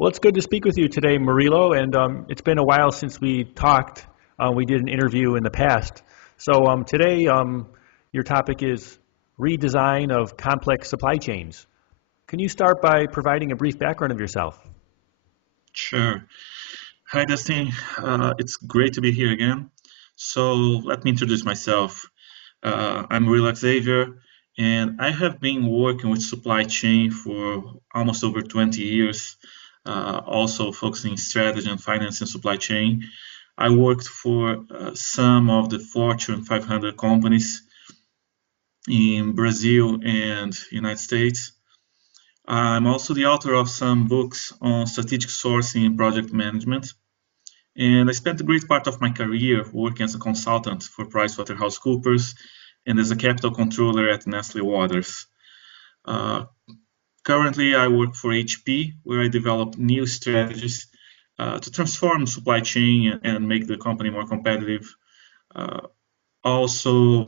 Well, it's good to speak with you today, Murillo, and it's been a while since we talked. We did an interview in the past. So today, your topic is redesign of complex supply chains. Can you start by providing a brief background of yourself? Sure. Hi, Dustin. It's great to be here again. So let me introduce myself. I'm Murillo Xavier, and I have been working with supply chain for almost over 20 years, also focusing strategy and finance and supply chain. I worked for some of the Fortune 500 companies in Brazil and United States. I'm also the author of some books on strategic sourcing and project management. And I spent a great part of my career working as a consultant for Pricewaterhouse Coopers and as a capital controller at Nestlé Waters. Uh, Currently, I work for HP, where I develop new strategies to transform supply chain and make the company more competitive. Uh, Also,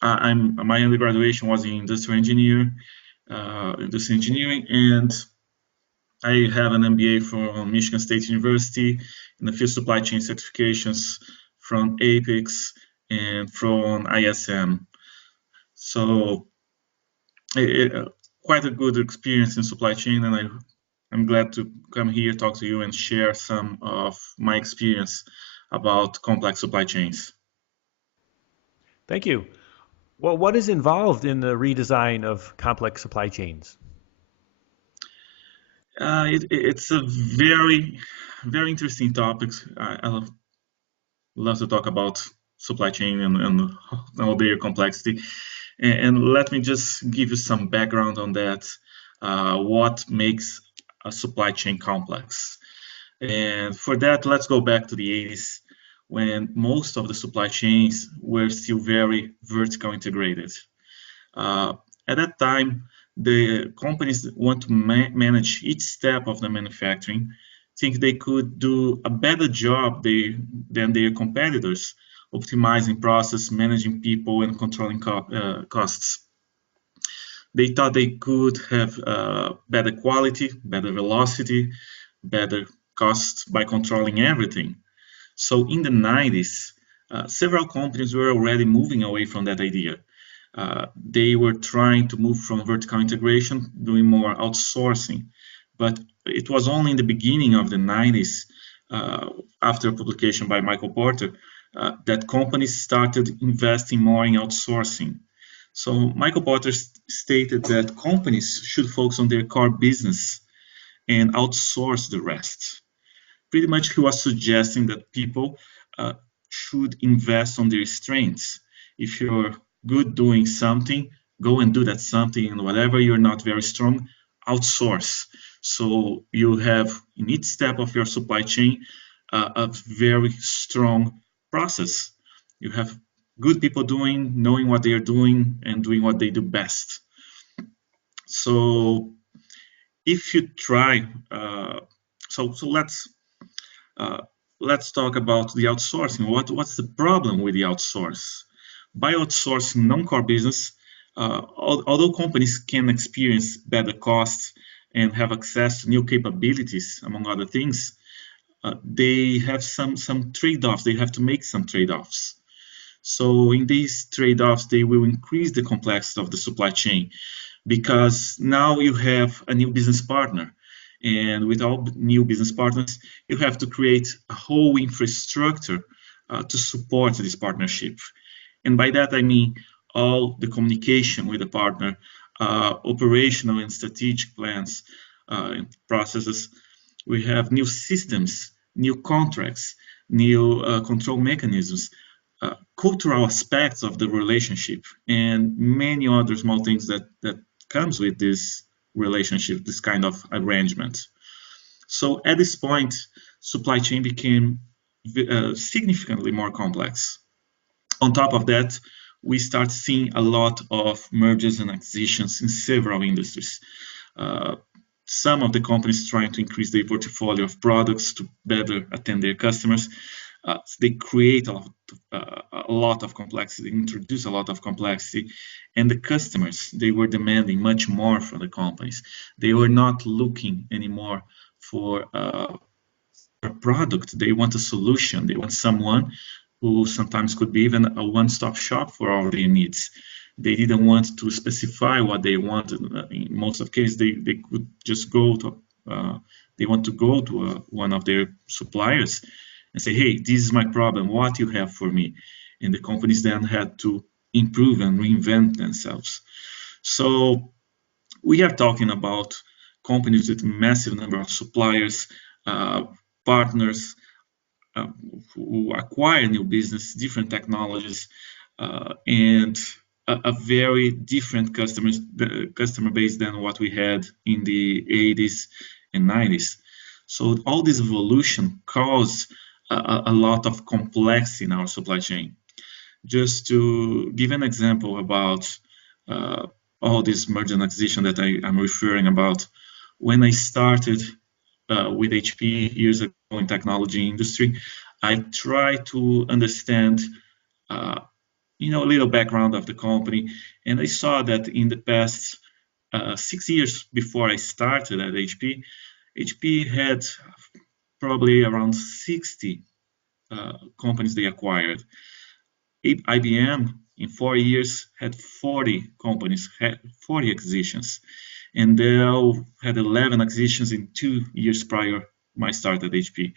my undergraduate was in industrial engineering, and I have an MBA from Michigan State University and a few supply chain certifications from APICS and from ISM. So quite a good experience in supply chain, and I'm glad to come here, talk to you, and share some of my experience about complex supply chains. Thank you. Well, what is involved in the redesign of complex supply chains? It's a very, very interesting topic. I love to talk about supply chain and all their complexity. And let me just give you some background on that. What makes a supply chain complex? And for that, let's go back to the 80s when most of the supply chains were still very vertical integrated. Uh, at that time, the companies that want to manage each step of the manufacturing think they could do a better job than their competitors, optimizing process, managing people, and controlling costs. They thought they could have better quality, better velocity, better costs by controlling everything. So in the 90s, several companies were already moving away from that idea. They were trying to move from vertical integration, doing more outsourcing. But it was only in the beginning of the 90s, after a publication by Michael Porter, that companies started investing more in outsourcing. So Michael Porter stated that companies should focus on their core business and outsource the rest. Pretty much he was suggesting that people uh, should invest on their strengths. If you're good doing something, go and do that something, and whatever you're not very strong, outsource. So you have in each step of your supply chain a very strong process. You have good people knowing what they are doing and doing what they do best. So if you try, so uh, let's talk about the outsourcing. What's the problem with the outsource? By outsourcing non-core business, although companies can experience better costs and have access to new capabilities, among other things, they have some trade-offs. They have to make some trade-offs. So in these trade-offs, they will increase the complexity of the supply chain because now you have a new business partner. And with all new business partners, you have to create a whole infrastructure to support this partnership. And by that, I mean all the communication with the partner, operational and strategic plans and processes. We have new systems, new contracts, new control mechanisms, cultural aspects of the relationship, and many other small things that comes with this relationship, this kind of arrangement. So at this point, supply chain became significantly more complex. On top of that, we start seeing a lot of mergers and acquisitions in several industries. Uh, some of the companies trying to increase their portfolio of products to better attend their customers. They create a lot of complexity, introduce a lot of complexity, and the customers, they were demanding much more from the companies. They were not looking anymore for a product. They want a solution. They want someone who sometimes could be even a one-stop shop for all their needs. They didn't want to specify what they wanted. In most of cases, they could just go to, they want to go to one of their suppliers and say, hey, this is my problem. What do you have for me? And the companies then had to improve and reinvent themselves. So we are talking about companies with a massive number of suppliers, partners, who acquire new business, different technologies, and a very different customer base than what we had in the 80s and 90s. So all this evolution caused a lot of complexity in our supply chain. Just to give an example about all this merger and acquisition that I'm referring about, when I started with HP years ago in technology industry, I tried to understand, a little background of the company, and I saw that in the past 6 years before I started at HP had probably around 60 companies they acquired. IBM in 4 years had 40 companies, had 40 acquisitions, and Dell had 11 acquisitions in 2 years prior my start at HP.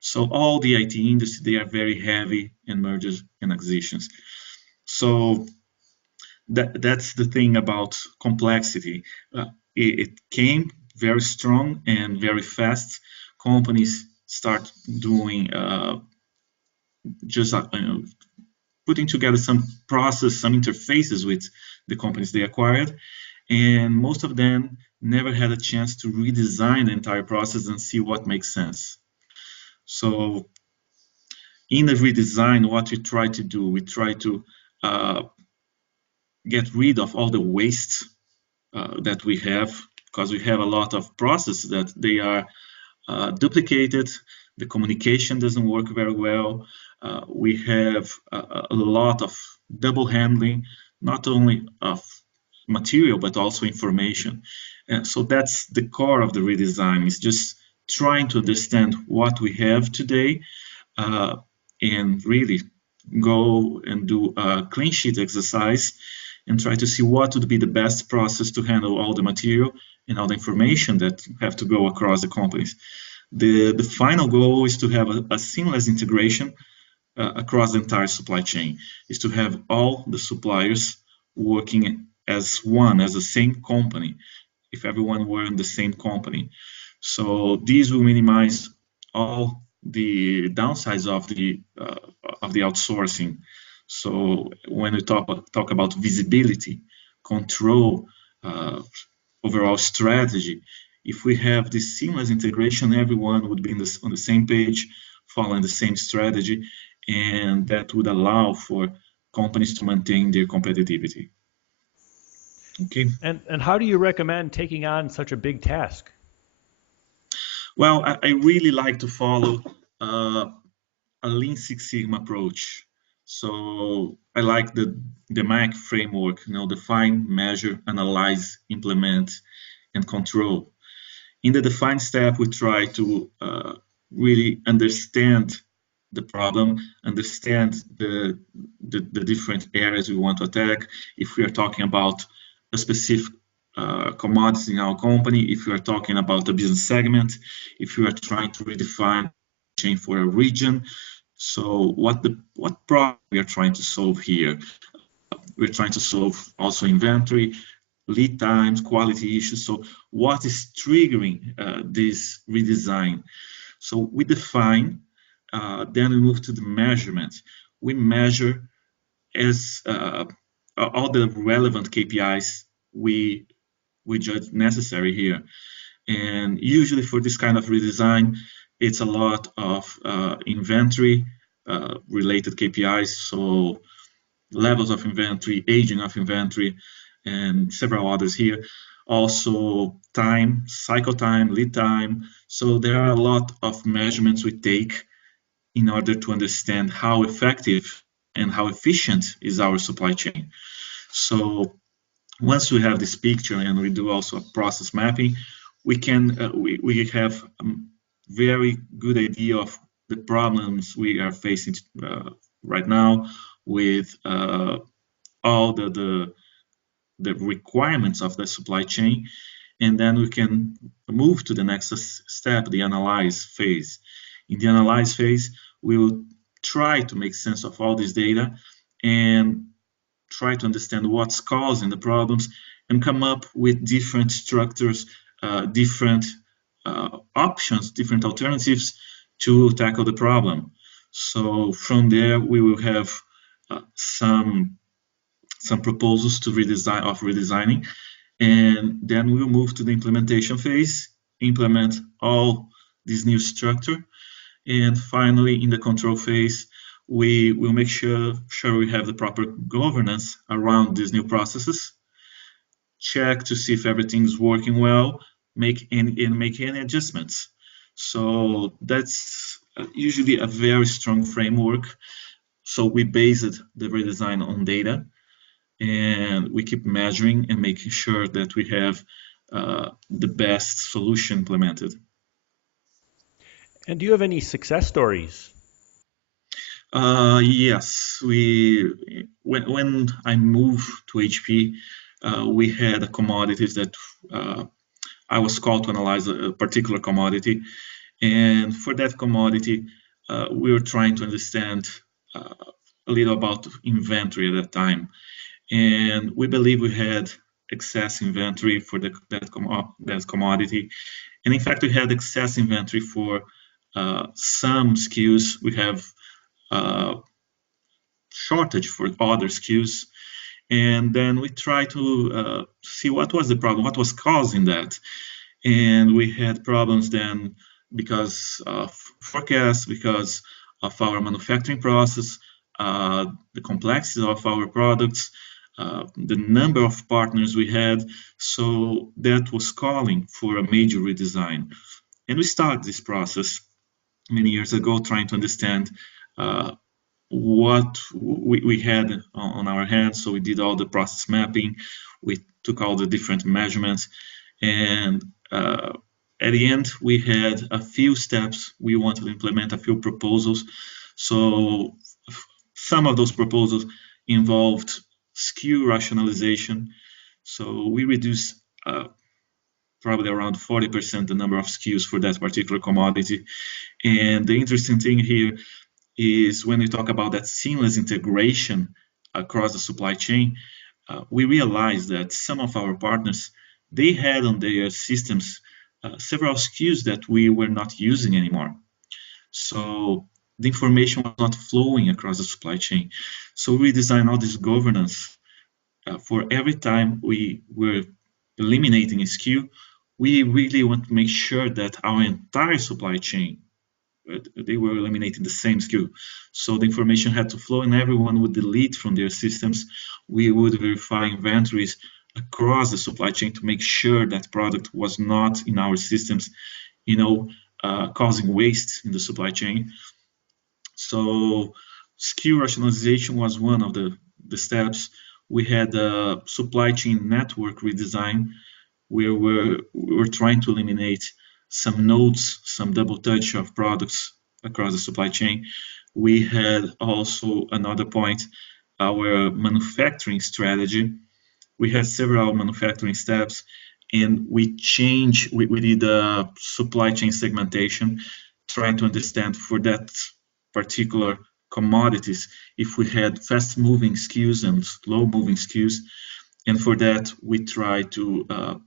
So all the IT industry, they are very heavy in mergers and acquisitions. So that's the thing about complexity. It came very strong and very fast. Companies start doing just putting together some process, some interfaces with the companies they acquired, and most of them never had a chance to redesign the entire process and see what makes sense. So in the redesign, what we try to do, we try to get rid of all the waste that we have, because we have a lot of processes that they are duplicated, the communication doesn't work very well, we have a lot of double handling, not only of material but also information. And so that's the core of the redesign, is just trying to understand what we have today, and really go and do a clean sheet exercise and try to see what would be the best process to handle all the material and all the information that have to go across the companies. The final goal is to have a seamless integration across the entire supply chain, is to have all the suppliers working as one, as the same company, if everyone were in the same company. So these will minimize all the downsides of the outsourcing. So when we talk about visibility, control, overall strategy, if we have this seamless integration, everyone would be on the same page, following the same strategy, and that would allow for companies to maintain their competitivity. Okay. And how do you recommend taking on such a big task? Well, I really like to follow a Lean Six Sigma approach. So I like the MAC framework, define, measure, analyze, implement, and control. In the define step, we try to really understand the problem, understand the different areas we want to attack. If we are talking about a specific commodity in our company, if we are talking about a business segment, if we are trying to redefine chain for a region. So what problem we are trying to solve here? We're trying to solve also inventory, lead times, quality issues. So what is triggering this redesign? So we define, then we move to the measurement. We measure as all the relevant KPIs we judge necessary here. And usually for this kind of redesign, it's a lot of inventory related KPIs, so levels of inventory, aging of inventory, and several others here. Also time, cycle time, lead time. So there are a lot of measurements we take in order to understand how effective and how efficient is our supply chain. So once we have this picture and we do also a process mapping, we have a very good idea of the problems we are facing right now with all the requirements of the supply chain, and then we can move to the next step, the analyze phase. In the analyze phase, we will try to make sense of all this data and try to understand what's causing the problems and come up with different structures, different options, different alternatives to tackle the problem. So from there, we will have some proposals to redesigning, and then we'll move to the implementation phase, implement all this new structure, and finally, in the control phase, we will make sure we have the proper governance around these new processes, check to see if everything's working well, make any adjustments. So that's usually a very strong framework. So we based the redesign on data, and we keep measuring and making sure that we have the best solution implemented. And do you have any success stories? Yes, when I moved to HP, we had a commodities that I was called to analyze a particular commodity, and for that commodity, we were trying to understand a little about inventory at that time, and we believe we had excess inventory for that commodity, and in fact, we had excess inventory for some SKUs. We have shortage for other SKUs, and then we try to see what was the problem, what was causing that, and we had problems then because of forecast, because of our manufacturing process, the complexity of our products, the number of partners we had. So that was calling for a major redesign, and we started this process many years ago, trying to understand what we had on our hands. So we did all the process mapping, we took all the different measurements, and at the end we had a few steps we wanted to implement, a few proposals. So some of those proposals involved SKU rationalization. So we reduced probably around 40% the number of SKUs for that particular commodity. And the interesting thing here is when we talk about that seamless integration across the supply chain, we realized that some of our partners, they had on their systems several SKUs that we were not using anymore. So the information was not flowing across the supply chain. So we designed all this governance for every time we were eliminating a SKU. We really want to make sure that our entire supply chain, they were eliminating the same SKU. So the information had to flow and everyone would delete from their systems. We would verify inventories across the supply chain to make sure that product was not in our systems, causing waste in the supply chain. So SKU rationalization was one of the steps. We had a supply chain network redesign where we're trying to eliminate some nodes, some double touch of products across the supply chain. We had also another point, our manufacturing strategy. We had several manufacturing steps, and we did a supply chain segmentation, trying to understand for that particular commodities if we had fast moving SKUs and slow moving SKUs. And for that, we try to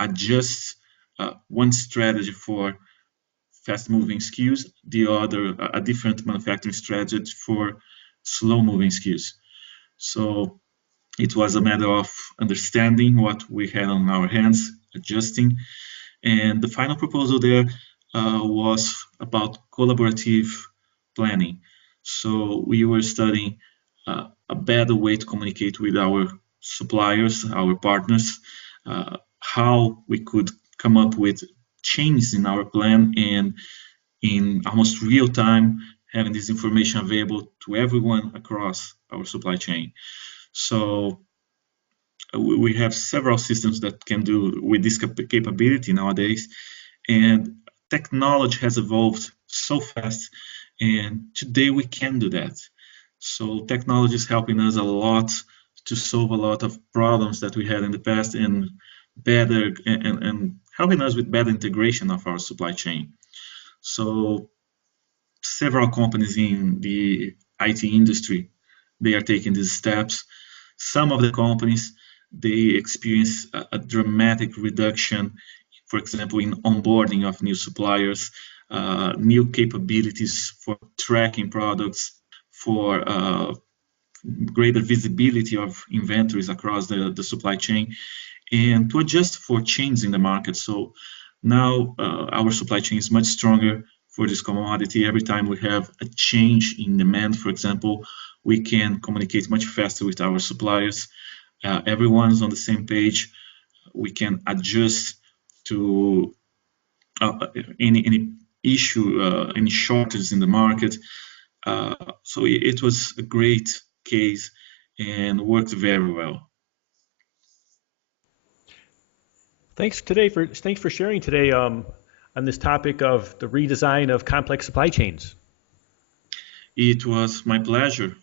adjust one strategy for fast-moving SKUs, the other a different manufacturing strategy for slow-moving SKUs. So it was a matter of understanding what we had on our hands, adjusting, and the final proposal there was about collaborative planning. So we were studying a better way to communicate with our suppliers, our partners, how we could come up with changes in our plan and in almost real time having this information available to everyone across our supply chain. So we have several systems that can do with this capability nowadays, and technology has evolved so fast, and today we can do that. So technology is helping us a lot to solve a lot of problems that we had in the past, and and helping us with better integration of our supply chain. So several companies in the IT industry, they are taking these steps. Some of the companies, they experience a dramatic reduction, for example, in onboarding of new suppliers, new capabilities for tracking products, for greater visibility of inventories across the supply chain, and to adjust for changes in the market. So now our supply chain is much stronger for this commodity. Every time we have a change in demand, for example, we can communicate much faster with our suppliers. Everyone's on the same page. We can adjust to any issue, any shortages in the market. So it was a great case and worked very well. Thanks for sharing today on this topic of the redesign of complex supply chains. It was my pleasure.